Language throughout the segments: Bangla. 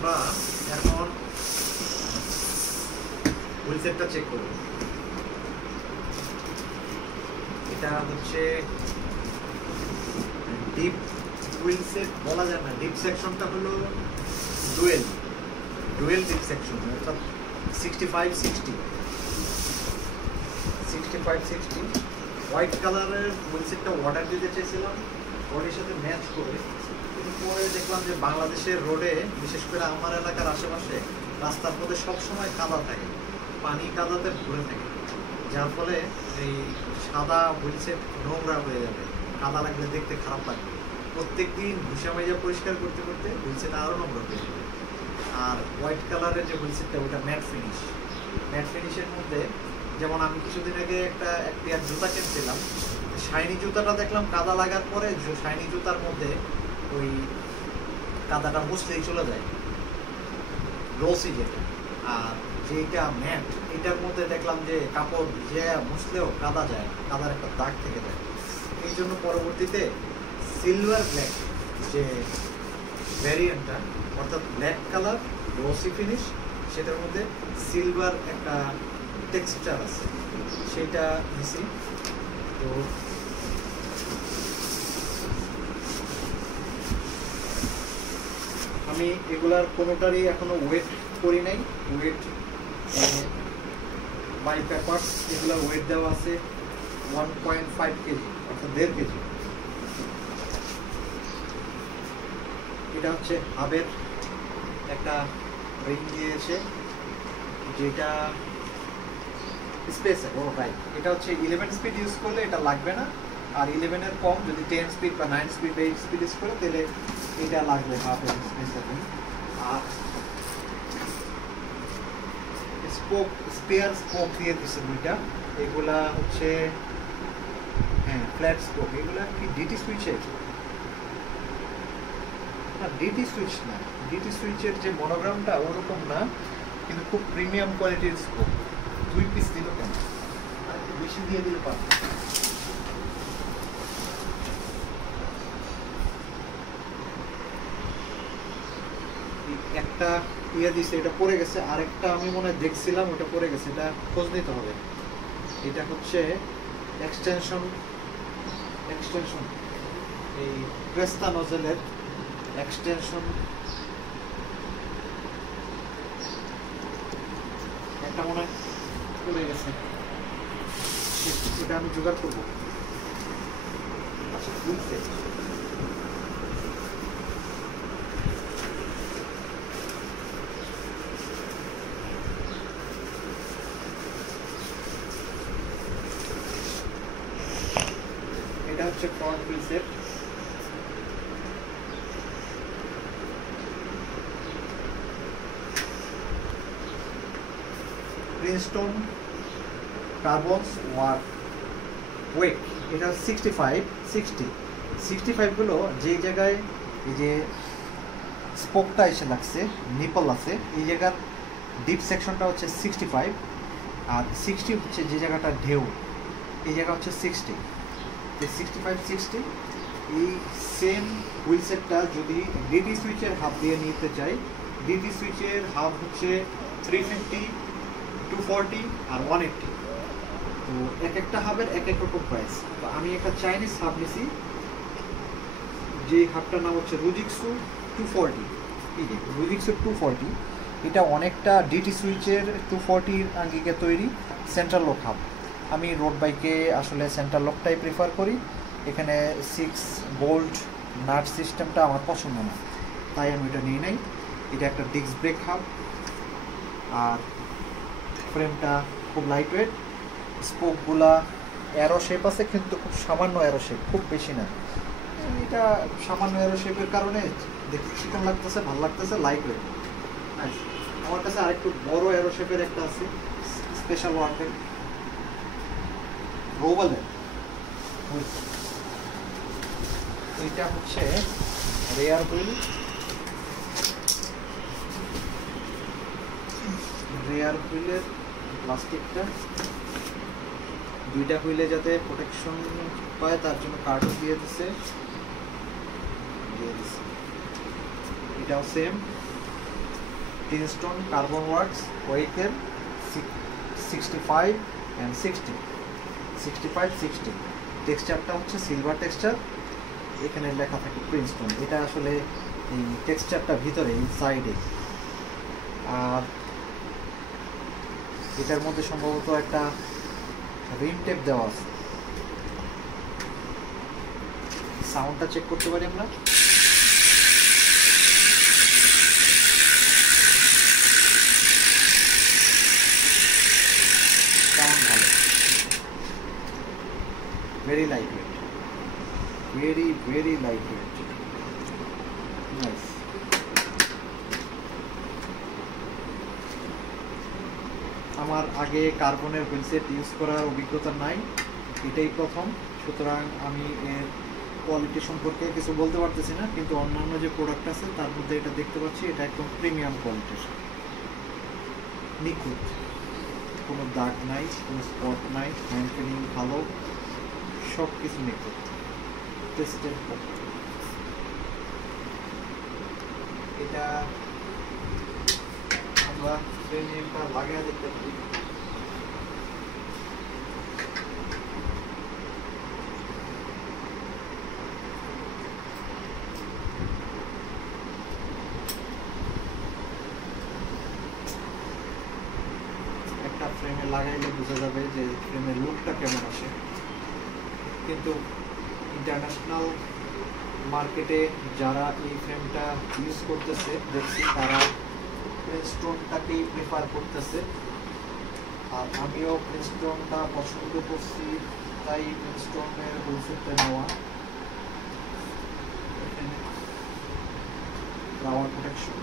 আমরা এখন হুইল সেটটা চেক করব। এটা হচ্ছে ডিপ হুইল সেট বলা যায় না, ডিপ সেকশনটা হলো ডুয়েল ডিপ সেকশন, অর্থাৎ 65-60 হোয়াইট কালারের হুইল সেটটা অর্ডার দিতে চেয়েছিলাম বডির সাথে ম্যাচ করে, কিন্তু পরে দেখলাম যে বাংলাদেশের রোডে, বিশেষ করে আমার এলাকার আশেপাশে রাস্তার মধ্যে সবসময় কাদা থাকে, পানি কাদাতে ভরে থাকে, যার ফলে এই সাদা হুইল সেট নোংরা হয়ে যাবে, কাদা লাগলে দেখতে খারাপ লাগবে। প্রত্যেক দিন ঘুষা মেজা পরিষ্কার করতে করতে হুইল সেট আরও নোংরা হয়ে যাবে। আর হোয়াইট কালারের যে হুইল সেটটা ওটা ম্যাট ফিনিশের মধ্যে, যেমন আমি কিছুদিন আগে একটা পেয়ার জুতা কিনছিলাম, শাইনি জুতাটা দেখলাম কাদা লাগার পরে শাইনি জুতার মধ্যে ওই কাদাটা মুছলেই চলে যায়, গ্লসি যেটা। আর যেটা ম্যাট, এটার মধ্যে দেখলাম যে কাপড় যে মুছলেও কাদা যায়, কাদার একটা দাগ থেকে যায়। এই জন্য পরবর্তীতে সিলভার ব্ল্যাক যে ভ্যারিয়েন্টটা, অর্থাৎ ব্ল্যাক কালার গ্লসি ফিনিশ, সেটার মধ্যে সিলভার একটা টেক্সচার আছে, সেটা নিছি। তো আমি এগুলার কোনোটারই এখনো ওয়েট করি নাই, ওয়েট বাই পেপারস এগুলোর ওয়েট দেওয়া আছে 1.5 কেজি, অর্থাৎ 1.5 কেজি। এটা হচ্ছে হাবের একটা রিং দিয়েছে, যেটা স্পেস ওটাই, এটা হচ্ছে 11 স্পিড ইউজ করলে এটা লাগবে না, আর 11-এর কম যদি 10 স্পিড বা 9 স্পিড বা 8 স্পিড ইউজ করে তাহলে এটা লাগবে হাফের স্পেসের রিং। আর স্পেয়ার স্পোক দিয়ে দিচ্ছে দুইটা, এগুলা হচ্ছে হ্যাঁ ফ্ল্যাট স্পোক। এগুলা কি ডিটি সুইচের না, ডিটি সুইচ না, ডিটি সুইচের যে মনোগ্রামটা ওরকম না, কিন্তু খুব প্রিমিয়াম কোয়ালিটির স্পোক। 2 পিস দিল কেন, আর একটু বেশি দিয়ে দিলে পারবে। একটা ইয়ে দিছে, এটা পড়ে গেছে, আরেকটা আমি মনে হয় দেখছিলাম ওটা পড়ে গেছে, এটা খোঁজ নিতে হবে। এটা হচ্ছে এক্সটেনশন এই ক্রেস্তা নজেলের এক্সটেনশন, একটা মনে হয় পড়ে গেছে, এটা আমি জোগাড় করবো। আচ্ছা বুঝতে, এটা হচ্ছে front wheel set. Princeton carbons wake, এটা 65 গুলো যে জায়গায় এই যে স্পোকটা এসে লাগছে, নিপল আছে, এই জায়গার ডিপ সেকশনটা হচ্ছে 65, আর 60 হচ্ছে যে জায়গাটা ঢেউ, এই জায়গা হচ্ছে 60। 65-60 এই সেম হুইল সেটটা যদি ডিটি সুইচের হাফ দিয়ে নিতে চাই, ডিটি সুইচের হাফ হচ্ছে 350, 240 আর 180। তো এক একটা হাবের এক এক রকম প্রাইস। তো আমি একটা চাইনিজ হাব নিছি, যে হাবটার নাম হচ্ছে রুজিক্সু 240। এই যে রুজিক্সু 240, এটা অনেকটা ডিটি সুইচের 240 আঙ্গিকে তৈরি সেন্ট্রাল লক হাব। আমি রোড বাইকে আসলে সেন্ট্রাল লকটাই প্রিফার করি, এখানে 6 বোল্ট নাট সিস্টেমটা আমার পছন্দ না, তাই আমি এটা নিই নাই। এটা একটা ডিস্ক ব্রেক হাব, আর ফ্রেমটা খুব লাইট ওয়েট, স্পোকগুলা অ্যারো শেপ আছে, কিন্তু খুব সামান্য অ্যারো শেপ, খুব বেশি না। এটা সামান্য অ্যারো শেপের কারণে দেখতে চিকন লাগতেছে, ভালো লাগতেছে, লাইট ওয়েট। আমার কাছে আরেকটু বড় অ্যারো শেপের একটা আছে, স্পেশাল ওয়ার্কের রোভালের। এইটা হচ্ছে রেয়ার হুইল, রেয়ার হুইলের প্লাস্টিকটা, দুইটা হুইলে যাতে প্রোটেকশন পায় তার জন্য কার্টুন দিয়ে দিছে। এটাও same Princeton Carbon Works Vehicle 65 and 60 65 60 টেক্সচারটা হচ্ছে সিলভার টেক্সচার, এখানে লেখা থাকে প্রিন্সটন। এটা আসলে এই টেক্সচারটা ভিতরে সাইডে, আর এটার মধ্যে সম্ভবত একটা রিম টেপ দেওয়া আছে। সাউন্ডটা চেক করতে পারি আমরা। সাউন্ড ভালো, very light weight, very light weight, nice. আমার আগে কার্বনের হুইল সেট ইউজ করার অভিজ্ঞতা নাই, এটাই প্রথম, সুতরাং আমি এর কোয়ালিটি সম্পর্কে কিছু বলতে পারতেছি না, কিন্তু অন্যান্য যে প্রোডাক্ট আছে তার মধ্যে এটা দেখতে পাচ্ছি এটা একদম প্রিমিয়াম কোয়ালিটির, নিখুঁত, কোনো দাগ নাই, কোনো স্পট নাই, হ্যান্ড ফিলিং ভালো, সব কিছু নিখুঁত, টেস্টেড। এটা আমরা ফ্রেমটা লাগিয়ে দেখতে পারি। একটা ফ্রেমে লাগাইলে বোঝা যাবে যে ফ্রেমের লুকটা কেমন আসে, কিন্তু ইন্টারন্যাশনাল মার্কেটে যারা এই ফ্রেমটা ইউজ করতেছে দেখছি তারা প্রিন্সটনটাকেই প্রেফার করতেছে, আর আমিও প্রিন্সটনটা পছন্দ করছি, তাই প্রিন্সটনের হুইলসেটটা নেওয়া। ফ্লাওয়ার প্রোটেকশন,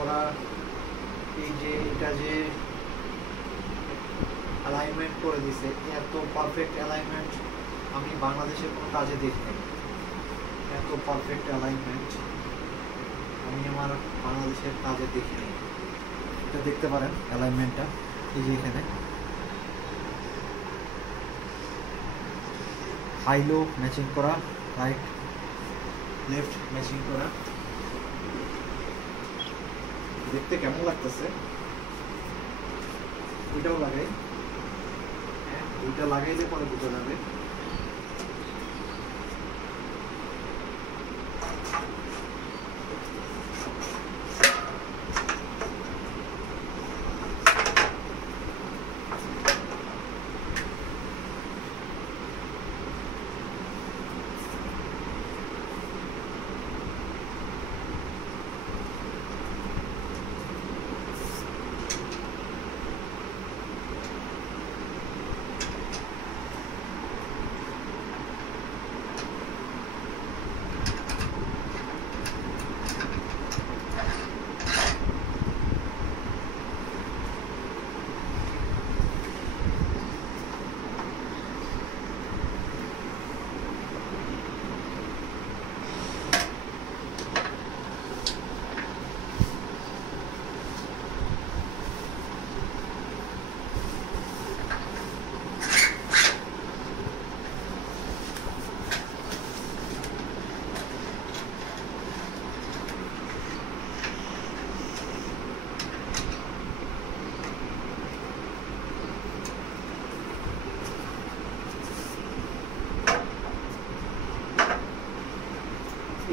ওরা এই যে এটা যে অ্যালাইনমেন্ট করে দিছে, এত পারফেক্ট অ্যালাইনমেন্ট আমি বাংলাদেশের কোনো কাজে দেখিনি, এত পারফেক্ট অ্যালাইনমেন্ট আমি আমার বাংলাদেশের কাজে দেখিনি। এটা দেখতে পারেন অ্যালাইনমেন্টটা, এই যে এখানে হাই লো ম্যাচিং করা, রাইট লেফট ম্যাচিং করা, দেখতে কেমন লাগতেছে। ওইটাও লাগাই, হ্যাঁ ওইটা লাগাইলে পরে বোঝা যাবে।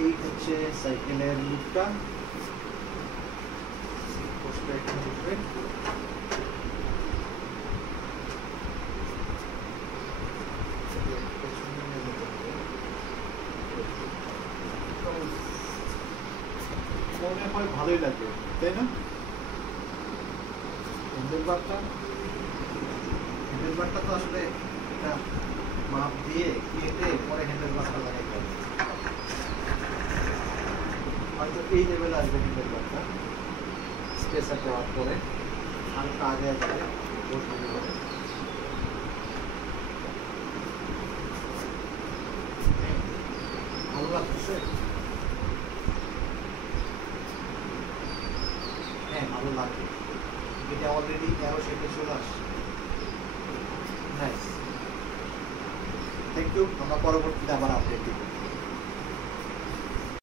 এই হচ্ছে সাইকেলের লুকটা, মনে হয় ভালোই লাগবে, তাই না? হ্যান্ডেলবারটা তো আসলে একটা মাপ দিয়ে কেটে পরে হ্যান্ডেলবারটা লাগাইতে হবে। হয়তো এই লেভেলে আসবে হ্যান্ডেলবারটা স্পেসার দেওয়ার পরে হালকা আগে যাবে বসবে করে। ভালো লাগতেছে? হ্যাঁ, ভালো লাগবে। এটা অলরেডি 13 শেপে চলে আসছে। Nice, thank you. আমরা পরবর্তীতে আবার আপডেট দিব।